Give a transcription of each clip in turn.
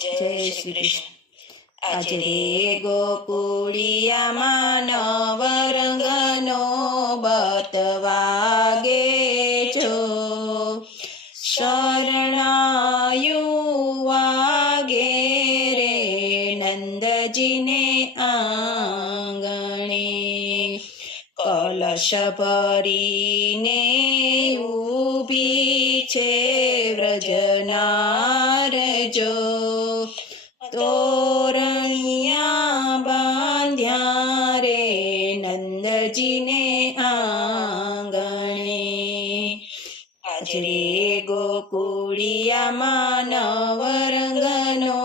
જય શ્રી કૃષ્ણ. આજે રે ગોકુળિયામાં નવરંગનો બતવાગે છો, શરણાયું વાગે રે નંદજીને આંગણે, કલશ ભરીને ઊભી છે વ્રજનાર જો, તોરણિયા બાંધ્યા રે નંદજીને આંગણે. આજ રે ગોકુળિયામાં નવરંગનો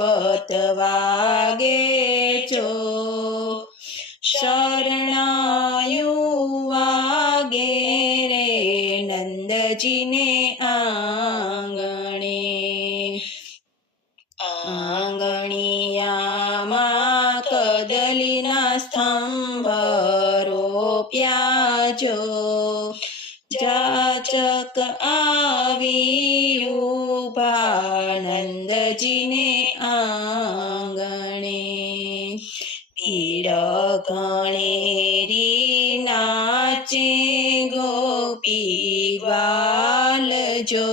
બતવાગે છો, શરણાયું વાગે રે નંદજીને આંગણે. આંગણિયામાં કદલીના સ્તંભ રોપ્યા જો, જાચક આવી ઊભા નંદજીને આંગણે. પીડ ઘણેરી નાચે ગોપી ગ્વાલ જો,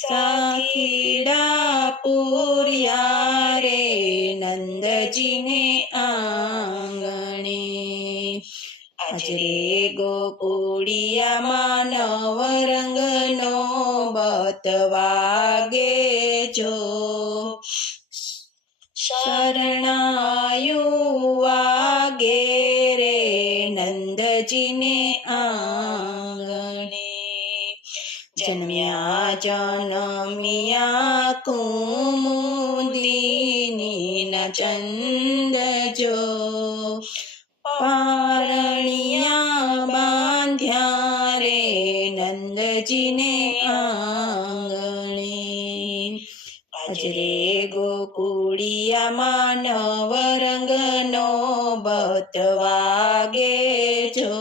સાખીડા પૂર્યા રે નંદજીને આંગણે. આજ રે ગોકુળિયામાં નવરંગનો બતવાગે જો, શરણાયું વાગે રે નંદજીને આંગણે. જન્મ્યા જન્મ્યા કુમુદિની ના ચંદ જો, પારણિયા બાંધ્યા રે નંદજીને આંગણે. આજ રે ગોકુળિયામાં નવરંગનો બતવાગે જો,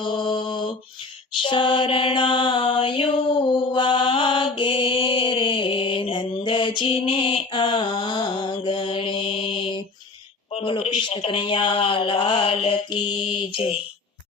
શરણાયું વાગે રે નંદજીને આંગણે. બોલો કૃષ્ણ કનૈયા